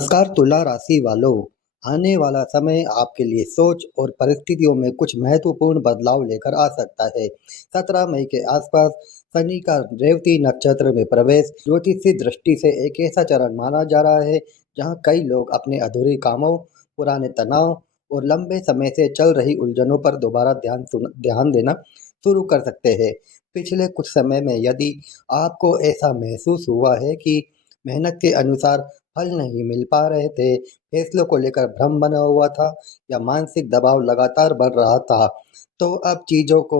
नमस्कार तुला राशि वालों। आने वाला समय आपके लिए सोच और परिस्थितियों में कुछ महत्वपूर्ण बदलाव लेकर आ सकता है। 17 मई के आसपास शनि का रेवती नक्षत्र में प्रवेश ज्योतिषी दृष्टि से एक ऐसा चरण माना जा रहा है जहां कई लोग अपने अधूरे कामों, पुराने तनाव और लंबे समय से चल रही उलझनों पर दोबारा ध्यान देना शुरू कर सकते हैं। पिछले कुछ समय में यदि आपको ऐसा महसूस हुआ है कि मेहनत के अनुसार फल नहीं मिल पा रहे थे, फैसलों को लेकर भ्रम बना हुआ था या मानसिक दबाव लगातार बढ़ रहा था, तो अब चीजों को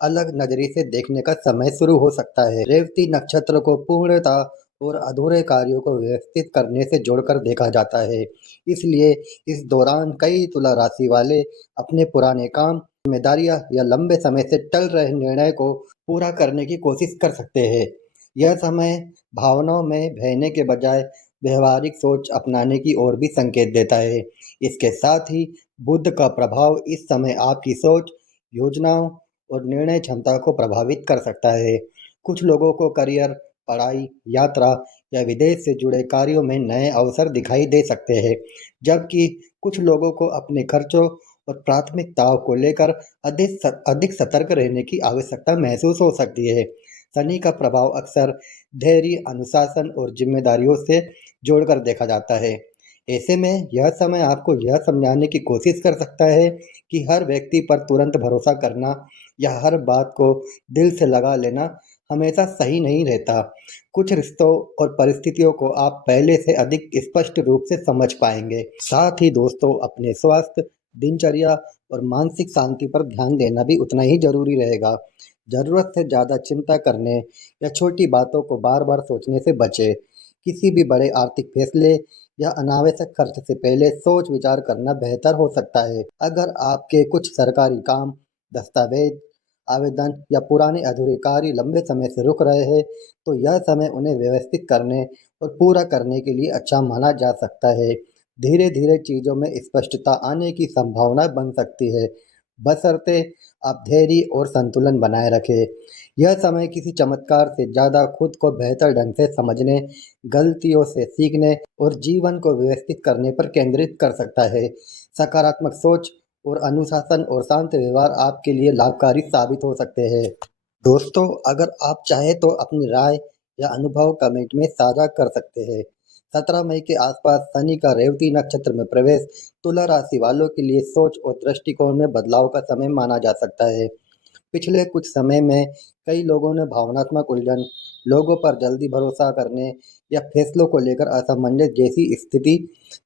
अलग नजरिए से देखने का समय शुरू हो सकता है। रेवती नक्षत्र को पूर्णता और अधूरे कार्यों को व्यवस्थित करने से जोड़कर देखा जाता है। इसलिए इस दौरान कई तुला राशि वाले अपने पुराने काम, जिम्मेदारियां या लंबे समय से टल रहे निर्णय को पूरा करने की कोशिश कर सकते हैं। यह समय भावनाओं में बहने के बजाय व्यवहारिक सोच अपनाने की ओर भी संकेत देता है। इसके साथ ही बुध का प्रभाव इस समय आपकी सोच, योजनाओं और निर्णय क्षमता को प्रभावित कर सकता है। कुछ लोगों को करियर, पढ़ाई, यात्रा या विदेश से जुड़े कार्यों में नए अवसर दिखाई दे सकते हैं, जबकि कुछ लोगों को अपने खर्चों और प्राथमिकताओं को लेकर अधिक सतर्क रहने की आवश्यकता महसूस हो सकती है। शनि का प्रभाव अक्सर धैर्य, अनुशासन और जिम्मेदारियों से जोड़कर देखा जाता है। ऐसे में यह समय आपको यह समझाने की कोशिश कर सकता है कि हर व्यक्ति पर तुरंत भरोसा करना या हर बात को दिल से लगा लेना हमेशा सही नहीं रहता। कुछ रिश्तों और परिस्थितियों को आप पहले से अधिक स्पष्ट रूप से समझ पाएंगे। साथ ही दोस्तों, अपने स्वास्थ्य, दिनचर्या और मानसिक शांति पर ध्यान देना भी उतना ही जरूरी रहेगा। जरूरत से ज़्यादा चिंता करने या छोटी बातों को बार बार सोचने से बचें। किसी भी बड़े आर्थिक फैसले या अनावश्यक खर्च से पहले सोच विचार करना बेहतर हो सकता है। अगर आपके कुछ सरकारी काम, दस्तावेज, आवेदन या पुराने अधूरे कार्य लंबे समय से रुक रहे हैं, तो यह समय उन्हें व्यवस्थित करने और पूरा करने के लिए अच्छा माना जा सकता है। धीरे धीरे चीज़ों में स्पष्टता आने की संभावना बन सकती है, बशर्ते आप धैर्य और संतुलन बनाए रखें। यह समय किसी चमत्कार से ज़्यादा खुद को बेहतर ढंग से समझने, गलतियों से सीखने और जीवन को व्यवस्थित करने पर केंद्रित कर सकता है। सकारात्मक सोच और अनुशासन और शांत व्यवहार आपके लिए लाभकारी साबित हो सकते हैं। दोस्तों, अगर आप चाहें तो अपनी राय या अनुभव कमेंट में साझा कर सकते हैं। 17 मई के आसपास शनि का रेवती नक्षत्र में प्रवेश तुला राशि वालों के लिए सोच और दृष्टिकोण में बदलाव का समय माना जा सकता है। पिछले कुछ समय में कई लोगों ने भावनात्मक उलझन, लोगों पर जल्दी भरोसा करने या फैसलों को लेकर असमंजस जैसी स्थिति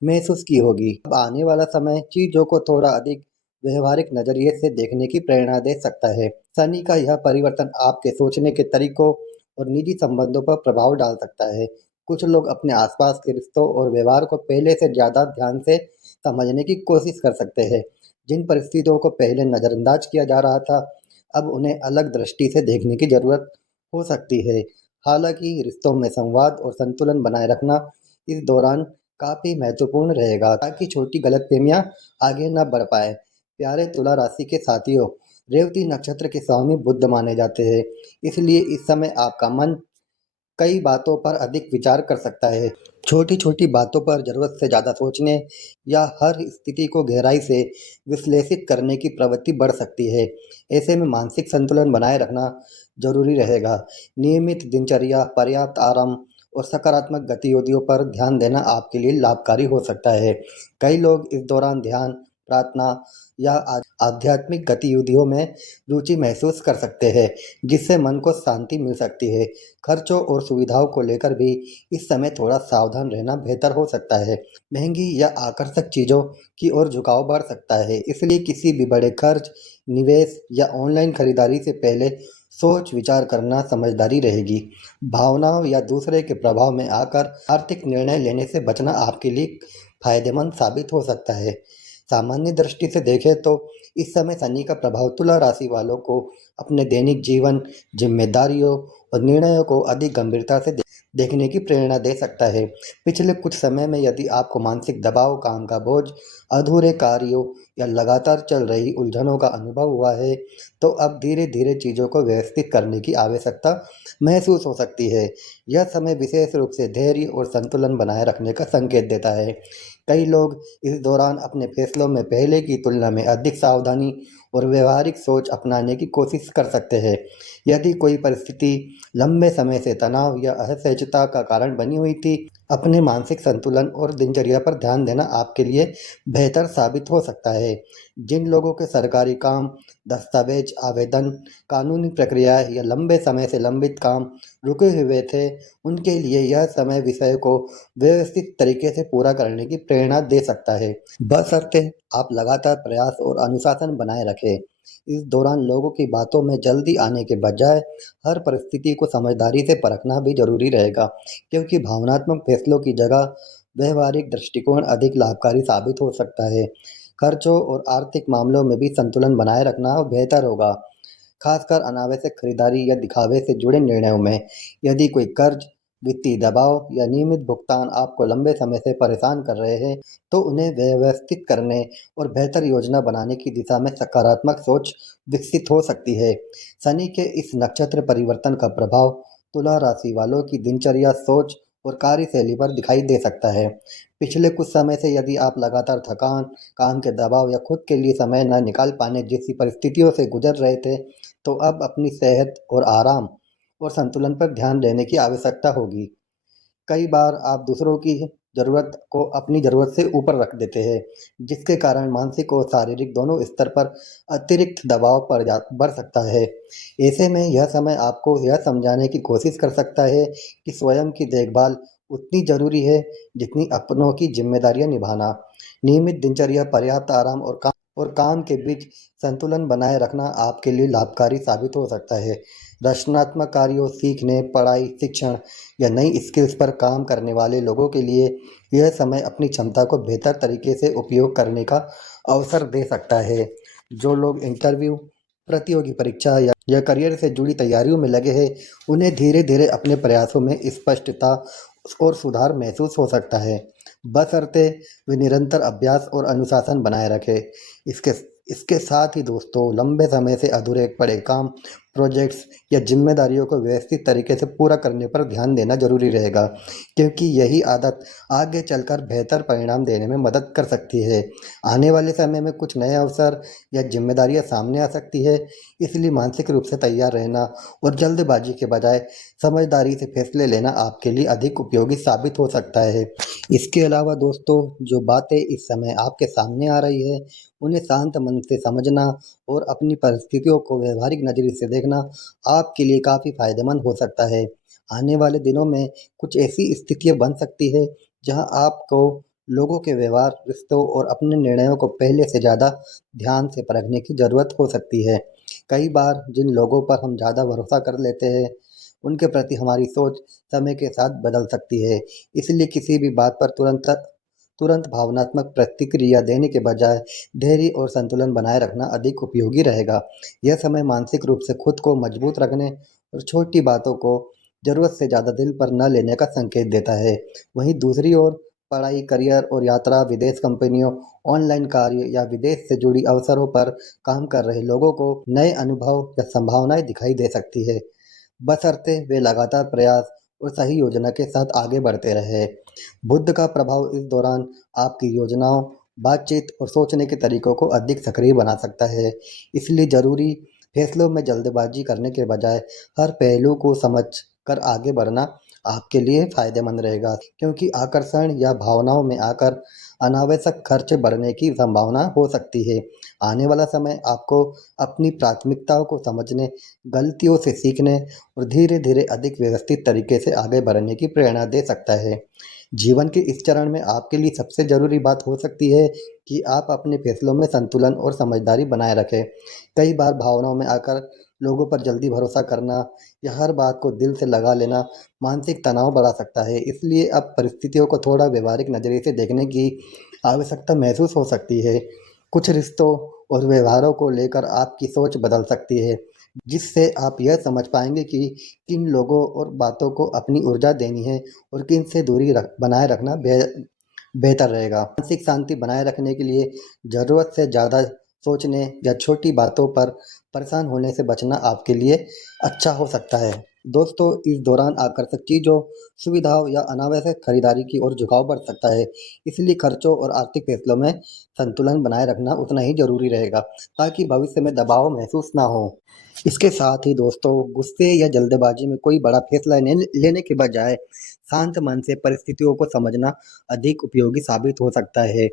महसूस की होगी। अब आने वाला समय चीजों को थोड़ा अधिक व्यवहारिक नजरिए से देखने की प्रेरणा दे सकता है। शनि का यह परिवर्तन आपके सोचने के तरीकों और निजी संबंधों पर प्रभाव डाल सकता है। कुछ लोग अपने आसपास के रिश्तों और व्यवहार को पहले से ज्यादा ध्यान से समझने की कोशिश कर सकते हैं। जिन परिस्थितियों को पहले नजरअंदाज किया जा रहा था, अब उन्हें अलग दृष्टि से देखने की जरूरत हो सकती है। हालांकि रिश्तों में संवाद और संतुलन बनाए रखना इस दौरान काफी महत्वपूर्ण रहेगा, ताकि छोटी गलतफहमियां आगे न बढ़ पाए। प्यारे तुला राशि के साथियों, रेवती नक्षत्र के स्वामी बुध माने जाते हैं, इसलिए इस समय आपका मन कई बातों पर अधिक विचार कर सकता है। छोटी छोटी बातों पर जरूरत से ज़्यादा सोचने या हर स्थिति को गहराई से विश्लेषित करने की प्रवृत्ति बढ़ सकती है। ऐसे में मानसिक संतुलन बनाए रखना जरूरी रहेगा। नियमित दिनचर्या, पर्याप्त आराम और सकारात्मक गतिविधियों पर ध्यान देना आपके लिए लाभकारी हो सकता है। कई लोग इस दौरान ध्यान, प्रार्थना या आध्यात्मिक गतिविधियों में रुचि महसूस कर सकते हैं, जिससे मन को शांति मिल सकती है। खर्चों और सुविधाओं को लेकर भी इस समय थोड़ा सावधान रहना बेहतर हो सकता है। महंगी या आकर्षक चीज़ों की ओर झुकाव बढ़ सकता है, इसलिए किसी भी बड़े खर्च, निवेश या ऑनलाइन खरीदारी से पहले सोच विचार करना समझदारी रहेगी। भावनाओं या दूसरे के प्रभाव में आकर आर्थिक निर्णय लेने से बचना आपके लिए फायदेमंद साबित हो सकता है। सामान्य दृष्टि से देखें तो इस समय शनि का प्रभाव तुला राशि वालों को अपने दैनिक जीवन, जिम्मेदारियों और निर्णयों को अधिक गंभीरता से देखने की प्रेरणा दे सकता है। पिछले कुछ समय में यदि आपको मानसिक दबाव, काम का बोझ, अधूरे कार्यों या लगातार चल रही उलझनों का अनुभव हुआ है, तो अब धीरे-धीरे चीज़ों को व्यवस्थित करने की आवश्यकता महसूस हो सकती है। यह समय विशेष रूप से धैर्य और संतुलन बनाए रखने का संकेत देता है। कई लोग इस दौरान अपने फैसलों में पहले की तुलना में अधिक सावधानी और व्यावहारिक सोच अपनाने की कोशिश कर सकते हैं। यदि कोई परिस्थिति लंबे समय से तनाव या असहजता का कारण बनी हुई थी, अपने मानसिक संतुलन और दिनचर्या पर ध्यान देना आपके लिए बेहतर साबित हो सकता है। जिन लोगों के सरकारी काम, दस्तावेज, आवेदन, कानूनी प्रक्रिया या लंबे समय से लंबित काम रुके हुए थे, उनके लिए यह समय विषय को व्यवस्थित तरीके से पूरा करने की प्रेरणा दे सकता है। बशर्ते आप लगातार प्रयास और अनुशासन बनाए रखें। इस दौरान लोगों की बातों में जल्दी आने के बजाय हर परिस्थिति को समझदारी से परखना भी जरूरी रहेगा, क्योंकि भावनात्मक फैसलों की जगह व्यवहारिक दृष्टिकोण अधिक लाभकारी साबित हो सकता है। खर्चों और आर्थिक मामलों में भी संतुलन बनाए रखना बेहतर होगा, खासकर अनावश्यक खरीदारी या दिखावे से जुड़े निर्णयों में। यदि कोई कर्ज, वित्तीय दबाव या नियमित भुगतान आपको लंबे समय से परेशान कर रहे हैं, तो उन्हें व्यवस्थित करने और बेहतर योजना बनाने की दिशा में सकारात्मक सोच विकसित हो सकती है। शनि के इस नक्षत्र परिवर्तन का प्रभाव तुला राशि वालों की दिनचर्या, सोच और कार्यशैली पर दिखाई दे सकता है। पिछले कुछ समय से यदि आप लगातार थकान, काम के दबाव या खुद के लिए समय न निकाल पाने जैसी परिस्थितियों से गुजर रहे थे, तो अब अपनी सेहत और आराम और संतुलन पर ध्यान देने की आवश्यकता होगी। कई बार आप दूसरों की ज़रूरत को अपनी ज़रूरत से ऊपर रख देते हैं, जिसके कारण मानसिक और शारीरिक दोनों स्तर पर अतिरिक्त दबाव बढ़ सकता है। ऐसे में यह समय आपको यह समझाने की कोशिश कर सकता है कि स्वयं की देखभाल उतनी ज़रूरी है जितनी अपनों की जिम्मेदारियां निभाना। नियमित दिनचर्या, पर्याप्त आराम और काम के बीच संतुलन बनाए रखना आपके लिए लाभकारी साबित हो सकता है। रचनात्मक कार्यों, सीखने, पढ़ाई, शिक्षण या नई स्किल्स पर काम करने वाले लोगों के लिए यह समय अपनी क्षमता को बेहतर तरीके से उपयोग करने का अवसर दे सकता है। जो लोग इंटरव्यू, प्रतियोगी परीक्षा या करियर से जुड़ी तैयारियों में लगे हैं, उन्हें धीरे धीरे अपने प्रयासों में स्पष्टता और सुधार महसूस हो सकता है, बशर्ते वे निरंतर अभ्यास और अनुशासन बनाए रखें। इसके इसके साथ ही दोस्तों, लंबे समय से अधूरे पड़े काम, प्रोजेक्ट्स या जिम्मेदारियों को व्यवस्थित तरीके से पूरा करने पर ध्यान देना जरूरी रहेगा, क्योंकि यही आदत आगे चलकर बेहतर परिणाम देने में मदद कर सकती है। आने वाले समय में कुछ नए अवसर या जिम्मेदारियां सामने आ सकती है, इसलिए मानसिक रूप से तैयार रहना और जल्दबाजी के बजाय समझदारी से फैसले लेना आपके लिए अधिक उपयोगी साबित हो सकता है। इसके अलावा दोस्तों, जो बातें इस समय आपके सामने आ रही है, उन्हें शांत मन से समझना और अपनी परिस्थितियों को व्यवहारिक नज़रिए से देखना आपके लिए काफ़ी फायदेमंद हो सकता है। आने वाले दिनों में कुछ ऐसी स्थितियाँ बन सकती है जहां आपको लोगों के व्यवहार, रिश्तों और अपने निर्णयों को पहले से ज़्यादा ध्यान से परखने की ज़रूरत हो सकती है। कई बार जिन लोगों पर हम ज़्यादा भरोसा कर लेते हैं, उनके प्रति हमारी सोच समय के साथ बदल सकती है। इसलिए किसी भी बात पर तुरंत भावनात्मक प्रतिक्रिया देने के बजाय धैर्य और संतुलन बनाए रखना अधिक उपयोगी रहेगा। यह समय मानसिक रूप से खुद को मजबूत रखने और छोटी बातों को ज़रूरत से ज़्यादा दिल पर न लेने का संकेत देता है। वहीं दूसरी ओर पढ़ाई, करियर और यात्रा, विदेश कंपनियों, ऑनलाइन कार्य या विदेश से जुड़ी अवसरों पर काम कर रहे लोगों को नए अनुभव या संभावनाएं दिखाई दे सकती है, बशर्ते वे लगातार प्रयास और सही योजना के साथ आगे बढ़ते रहे। बुद्ध का प्रभाव इस दौरान आपकी योजनाओं, बातचीत और सोचने के तरीकों को अधिक सक्रिय बना सकता है। इसलिए ज़रूरी फैसलों में जल्दबाजी करने के बजाय हर पहलू को समझ कर आगे बढ़ना आपके लिए फायदेमंद रहेगा, क्योंकि आकर्षण या भावनाओं में आकर अनावश्यक खर्च बढ़ने की संभावना हो सकती है। आने वाला समय आपको अपनी प्राथमिकताओं को समझने, गलतियों से सीखने और धीरे धीरे अधिक व्यवस्थित तरीके से आगे बढ़ने की प्रेरणा दे सकता है। जीवन के इस चरण में आपके लिए सबसे ज़रूरी बात हो सकती है कि आप अपने फैसलों में संतुलन और समझदारी बनाए रखें। कई बार भावनाओं में आकर लोगों पर जल्दी भरोसा करना या हर बात को दिल से लगा लेना मानसिक तनाव बढ़ा सकता है। इसलिए अब परिस्थितियों को थोड़ा व्यवहारिक नज़रिए से देखने की आवश्यकता महसूस हो सकती है। कुछ रिश्तों और व्यवहारों को लेकर आपकी सोच बदल सकती है, जिससे आप यह समझ पाएंगे कि किन लोगों और बातों को अपनी ऊर्जा देनी है और किन से दूरी बनाए रखना बेहतर रहेगा। मानसिक शांति बनाए रखने के लिए ज़रूरत से ज़्यादा सोचने या छोटी बातों पर परेशान होने से बचना आपके लिए अच्छा हो सकता है। दोस्तों, इस दौरान आकर्षक चीज़ों, सुविधाओं या अनावश्यक खरीदारी की ओर झुकाव बढ़ सकता है। इसलिए खर्चों और आर्थिक फैसलों में संतुलन बनाए रखना उतना ही ज़रूरी रहेगा, ताकि भविष्य में दबाव महसूस ना हो। इसके साथ ही दोस्तों, गुस्से या जल्दबाजी में कोई बड़ा फैसला लेने के बजाय शांत मन से परिस्थितियों को समझना अधिक उपयोगी साबित हो सकता है।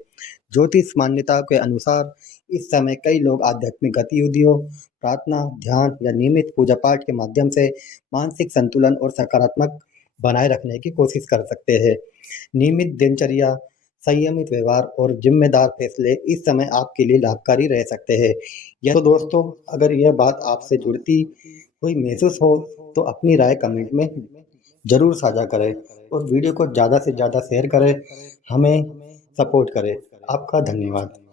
ज्योतिष मान्यता के अनुसार इस समय कई लोग आध्यात्मिक गतिविधियों, प्रार्थना, ध्यान या नियमित पूजा पाठ के माध्यम से मानसिक संतुलन और सकारात्मक बनाए रखने की कोशिश कर सकते हैं। नियमित दिनचर्या, संयमित व्यवहार और जिम्मेदार फैसले इस समय आपके लिए लाभकारी रह सकते हैं। या तो दोस्तों, अगर यह बात आपसे जुड़ती हुई महसूस हो तो अपनी राय कमेंट में ज़रूर साझा करें और वीडियो को ज़्यादा से ज़्यादा शेयर करें, हमें सपोर्ट करें। आपका धन्यवाद।